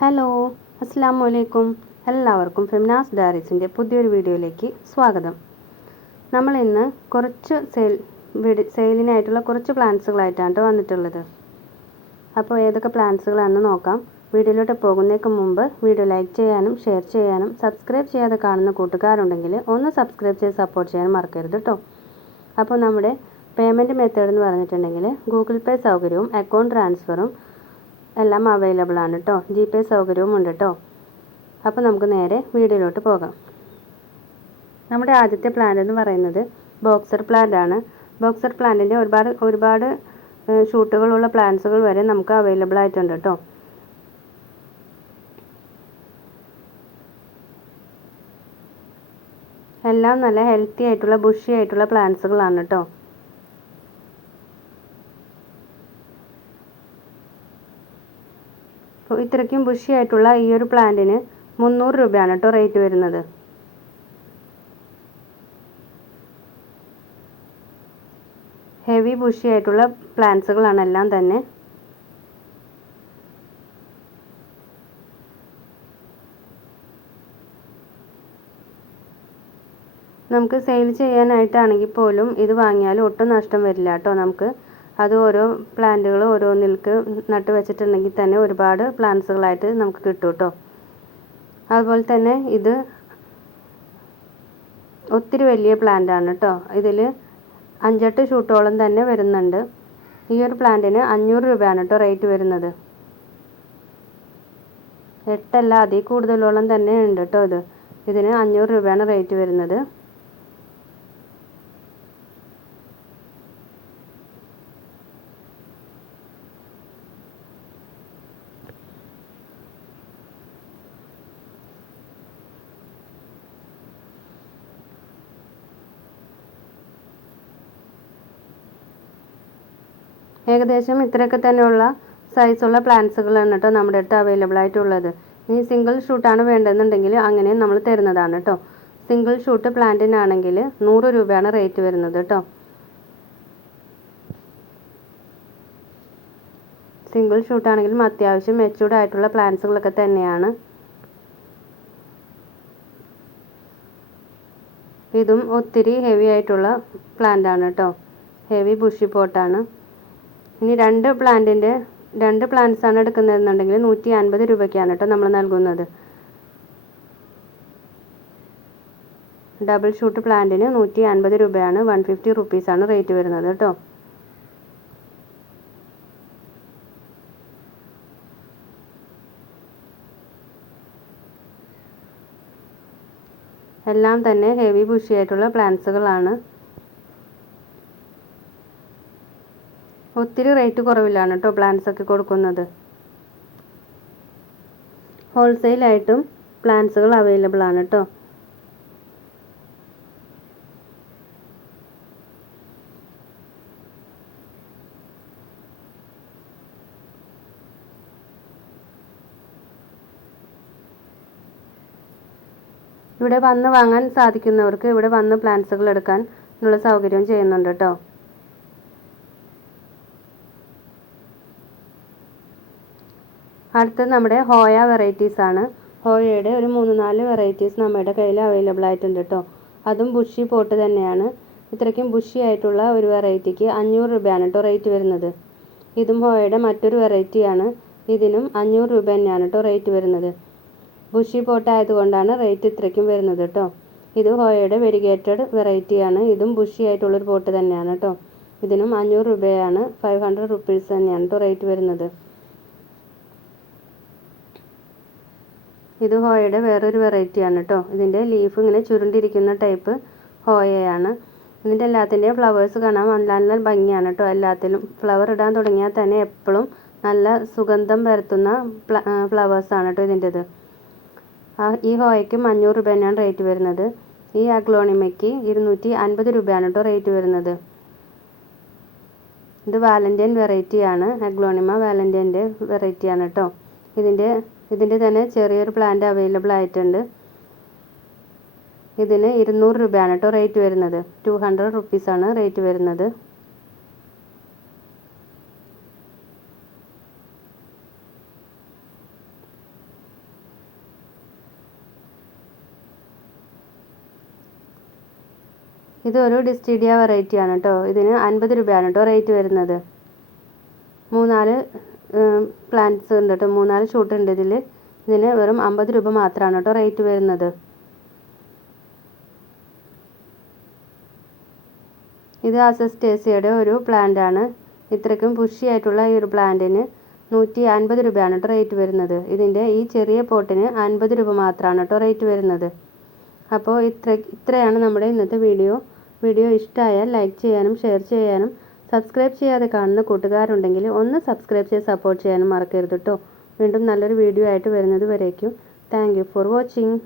Hello അസ്സാം വലൈക്കും എല്ലാവർക്കും ഫെമിനാസ് ഡയറീസിന്റെ പുതിയൊരു വീഡിയോയിലേക്ക് സ്വാഗതം. നമ്മൾ ഇന്ന് കുറച്ച് സെയിൽ സെയിലിനായിട്ടുള്ള കുറച്ച് പ്ലാന്റ്സുകളായിട്ടാണ് ട്ടോ വന്നിട്ടുള്ളത്. അപ്പോൾ ഏതൊക്കെ പ്ലാന്റ്സുകളാണെന്ന് നോക്കാം. വീഡിയോയിലോട്ട് പോകുന്നതിന് മുമ്പ് വീഡിയോ ലൈക്ക് ചെയ്യാനും ഷെയർ ചെയ്യാനും സബ്സ്ക്രൈബ് ചെയ്യാതെ കാണുന്ന കൂട്ടുകാരുണ്ടെങ്കിൽ ഒന്ന് സബ്സ്ക്രൈബ് ചെയ്ത് സപ്പോർട്ട് ചെയ്യാൻ മറക്കരുത് കേട്ടോ അപ്പോൾ നമ്മുടെ പേയ്മെന്റ് മെത്തേഡ് എന്ന് പറഞ്ഞിട്ടുണ്ടെങ്കിൽ ഗൂഗിൾ പേ സൗകര്യവും അക്കൗണ്ട് ട്രാൻസ്ഫറും എല്ലാം അവൈലബിൾ ആണ് കേട്ടോ ജി പേ സൗകര്യവും ഉണ്ട് കേട്ടോ അപ്പോൾ നമുക്ക് നേരെ വീഡിയോയിലോട്ട് പോകാം. നമ്മുടെ ആദ്യത്തെ പ്ലാന്റ് എന്ന് പറയുന്നത് ബോക്സർ പ്ലാന്റ് ആണ്. ബോക്സർ പ്ലാന്റിന്റെ ഒരുപാട് ഒരുപാട് ഷൂട്ടുകളുള്ള പ്ലാന്റ്സുകൾ വരെ നമുക്ക് അവൈലബിൾ ആയിട്ടുണ്ട് കേട്ടോ എല്ലാം നല്ല ഹെൽത്തി ആയിട്ടുള്ള ബുഷി ആയിട്ടുള്ള പ്ലാന്റ്സുകളാണ് കേട്ടോ അപ്പോൾ ഇത്രയ്ക്കും ബുഷി ആയിട്ടുള്ള ഈ ഒരു പ്ലാന്റിന് മുന്നൂറ് രൂപയാണ് കേട്ടോ റേറ്റ് വരുന്നത്. ഹെവി ബുഷി ആയിട്ടുള്ള പ്ലാന്റ്സുകളാണ് എല്ലാം തന്നെ. നമുക്ക് സെയിൽ ചെയ്യാനായിട്ടാണെങ്കിൽ പോലും ഇത് വാങ്ങിയാൽ ഒട്ടും നഷ്ടം വരില്ല കേട്ടോ നമുക്ക്. അത് ഓരോ പ്ലാന്റുകൾ ഓരോന്നിൽക്ക് നട്ട് വെച്ചിട്ടുണ്ടെങ്കിൽ തന്നെ ഒരുപാട് പ്ലാന്റ്സുകളായിട്ട് നമുക്ക് കിട്ടും കേട്ടോ. അതുപോലെ തന്നെ ഇത് ഒത്തിരി വലിയ പ്ലാന്റ് ആണ് കേട്ടോ. ഇതിൽ അഞ്ചെട്ട് ഷൂട്ടോളം തന്നെ വരുന്നുണ്ട്. ഈ ഒരു പ്ലാന്റിന് അഞ്ഞൂറ് രൂപയാണ് കേട്ടോ റേറ്റ് വരുന്നത്. എട്ടല്ല അതിൽ കൂടുതലോളം തന്നെ ഉണ്ട് കേട്ടോ ഇത്. ഇതിന് അഞ്ഞൂറ് രൂപയാണ് റേറ്റ് വരുന്നത്. ഏകദേശം ഇത്രയൊക്കെ തന്നെയുള്ള സൈസുള്ള പ്ലാന്റ്സുകളാണ് കേട്ടോ നമ്മുടെ അടുത്ത് അവൈലബിൾ ആയിട്ടുള്ളത്. ഇനി സിംഗിൾ ഷൂട്ടാണ് വേണ്ടതെന്നുണ്ടെങ്കിൽ അങ്ങനെ നമ്മൾ തരുന്നതാണ് കേട്ടോ. സിംഗിൾ ഷൂട്ട് പ്ലാന്റിനാണെങ്കിൽ നൂറ് രൂപയാണ് റേറ്റ് വരുന്നത് കേട്ടോ. സിംഗിൾ ഷൂട്ടാണെങ്കിലും അത്യാവശ്യം മെച്ചൂർഡ് ആയിട്ടുള്ള പ്ലാന്റ്സുകളൊക്കെ തന്നെയാണ്. ഇതും ഒത്തിരി ഹെവി ആയിട്ടുള്ള പ്ലാന്റ് ആണ് കേട്ടോ. ഹെവി ബുഷി പോട്ടാണ് ഇനി രണ്ട് പ്ലാന്റിന്റെ രണ്ട് പ്ലാന്റ്സ് ആണ് എടുക്കുന്നതെന്നുണ്ടെങ്കിൽ നൂറ്റി അൻപത് രൂപയ്ക്കാണ് കേട്ടോ നമ്മൾ നൽകുന്നത്. ഡബിൾ ഷൂട്ട് പ്ലാന്റിന് നൂറ്റി അൻപത് രൂപയാണ് വൺ ഫിഫ്റ്റി റുപ്പീസാണ് റേറ്റ് വരുന്നത് കേട്ടോ. എല്ലാം തന്നെ ഹെവി ബുഷി ആയിട്ടുള്ള പ്ലാന്റ്സുകളാണ് ഒത്തിരി റേറ്റ് കുറവിലാണ് കേട്ടോ പ്ലാന്റ്സ് ഒക്കെ കൊടുക്കുന്നത്. ഹോൾസെയിലായിട്ടും പ്ലാന്റ്സുകൾ അവൈലബിൾ ആണ് കേട്ടോ ഇവിടെ വന്ന് വാങ്ങാൻ സാധിക്കുന്നവർക്ക് ഇവിടെ വന്ന് പ്ലാന്റ്സുകൾ എടുക്കാൻ ഉള്ള സൗകര്യം ചെയ്യുന്നുണ്ട് കേട്ടോ അടുത്തത് നമ്മുടെ ഹോയ വെറൈറ്റീസ് ആണ്. ഹോയയുടെ ഒരു മൂന്ന് നാല് വെറൈറ്റീസ് നമ്മുടെ കയ്യിൽ അവൈലബിൾ ആയിട്ടുണ്ട് കേട്ടോ അതും ബുഷി പോട്ട് തന്നെയാണ്. ഇത്രയ്ക്കും ബുഷി ആയിട്ടുള്ള ഒരു വെറൈറ്റിക്ക് അഞ്ഞൂറ് രൂപയാണ് കേട്ടോ റേറ്റ് വരുന്നത്. ഇതും ഹോയയുടെ മറ്റൊരു വെറൈറ്റിയാണ് ഇതിനും അഞ്ഞൂറ് രൂപ തന്നെയാണ് കേട്ടോ റേറ്റ് വരുന്നത്. ബുഷി പോട്ട് ആയതുകൊണ്ടാണ് റേറ്റ് ഇത്രയ്ക്കും വരുന്നത് കേട്ടോ ഇത് ഹോയയുടെ വെരിഗേറ്റഡ് വെറൈറ്റിയാണ് ഇതും ബുഷി ആയിട്ടുള്ളൊരു പോട്ട് തന്നെയാണ് കേട്ടോ ഇതിനും അഞ്ഞൂറ് രൂപയാണ്. ഫൈവ് ഹൺഡ്രഡ് റുപ്പീസ് തന്നെയാണ് കേട്ടോ റേറ്റ് വരുന്നത്. ഇത് ഹോയയുടെ വേറൊരു വെറൈറ്റിയാണ് കേട്ടോ ഇതിന്റെ ലീഫ് ഇങ്ങനെ ചുരുണ്ടിരിക്കുന്ന ടൈപ്പ് ഹോയയാണ്. ഇതിന്റെ എല്ലാത്തിന്റെയും ഫ്ലവേഴ്സ് കാണാൻ നല്ല നല്ല ഭംഗിയാണ് കേട്ടോ എല്ലാത്തിലും. ഫ്ലവർ ഇടാൻ തുടങ്ങിയാൽ തന്നെ എപ്പോഴും നല്ല സുഗന്ധം പരത്തുന്ന ഫ്ലവേഴ്സാണ് കേട്ടോ ഇതിന്റെത് ഈ ഹോയയ്ക്ക് അഞ്ഞൂറ് രൂപയാണ് റേറ്റ് വരുന്നത്. ഈ അഗ്ലോണിമയ്ക്ക് ഇരുന്നൂറ്റി അൻപത് രൂപയാണ് കേട്ടോ റേറ്റ് വരുന്നത്. ഇത് വാലന്റൈൻ വെറൈറ്റിയാണ് അഗ്ലോണിമ വാലന്റൈന്റെ വെറൈറ്റിയാണ് കേട്ടോ ഇതിന്റെ ഇതിന്റെ തന്നെ ചെറിയൊരു പ്ലാന്റ് അവൈലബിൾ ആയിട്ടുണ്ട്. ഇതിന് ഇരുന്നൂറ് രൂപയാണ് കേട്ടോ റേറ്റ് വരുന്നത്. ടു ഹൺഡ്രഡ് റുപ്പീസാണ് റേറ്റ് വരുന്നത്. ഇതൊരു ഡിസ്റ്റീഡിയ വെറൈറ്റിയാണ് കേട്ടോ ഇതിന് അൻപത് രൂപയാണ് കേട്ടോ റേറ്റ് വരുന്നത്. മൂന്നാൽ പ്ലാന്റ്സ് ഉണ്ട് കേട്ടോ മൂന്നാൽ ഷൂട്ട് ഉണ്ട് ഇതിൽ ഇതിന് വെറും അമ്പത് രൂപ മാത്രമാണ് കേട്ടോ റേറ്റ് വരുന്നത്. ഇത് അസസ്റ്റേസിയയുടെ ഒരു പ്ലാന്റ് ആണ്. ഇത്രയ്ക്കും പുഷിയായിട്ടുള്ള ഈ ഒരു പ്ലാന്റിന് നൂറ്റി അൻപത് രൂപയാണ് കേട്ടോ റേറ്റ് വരുന്നത്. ഇതിന്റെ ഈ ചെറിയ പോട്ടിന് അൻപത് രൂപ മാത്രമാണ് കേട്ടോ റേറ്റ് വരുന്നത്. അപ്പോൾ ഇത്ര ഇത്രയാണ് നമ്മുടെ ഇന്നത്തെ വീഡിയോ വീഡിയോ ഇഷ്ടമായാൽ ലൈക്ക് ചെയ്യാനും ഷെയർ ചെയ്യാനും സബ്സ്ക്രൈബ് ചെയ്യാതെ കാണുന്ന കൂട്ടുകാരുണ്ടെങ്കിൽ ഒന്ന് സബ്സ്ക്രൈബ് ചെയ്ത് സപ്പോർട്ട് ചെയ്യാനും മറക്കരുത് കേട്ടോ വീണ്ടും നല്ലൊരു വീഡിയോ ആയിട്ട് വരുന്നത് വരേക്കും. Thank for watching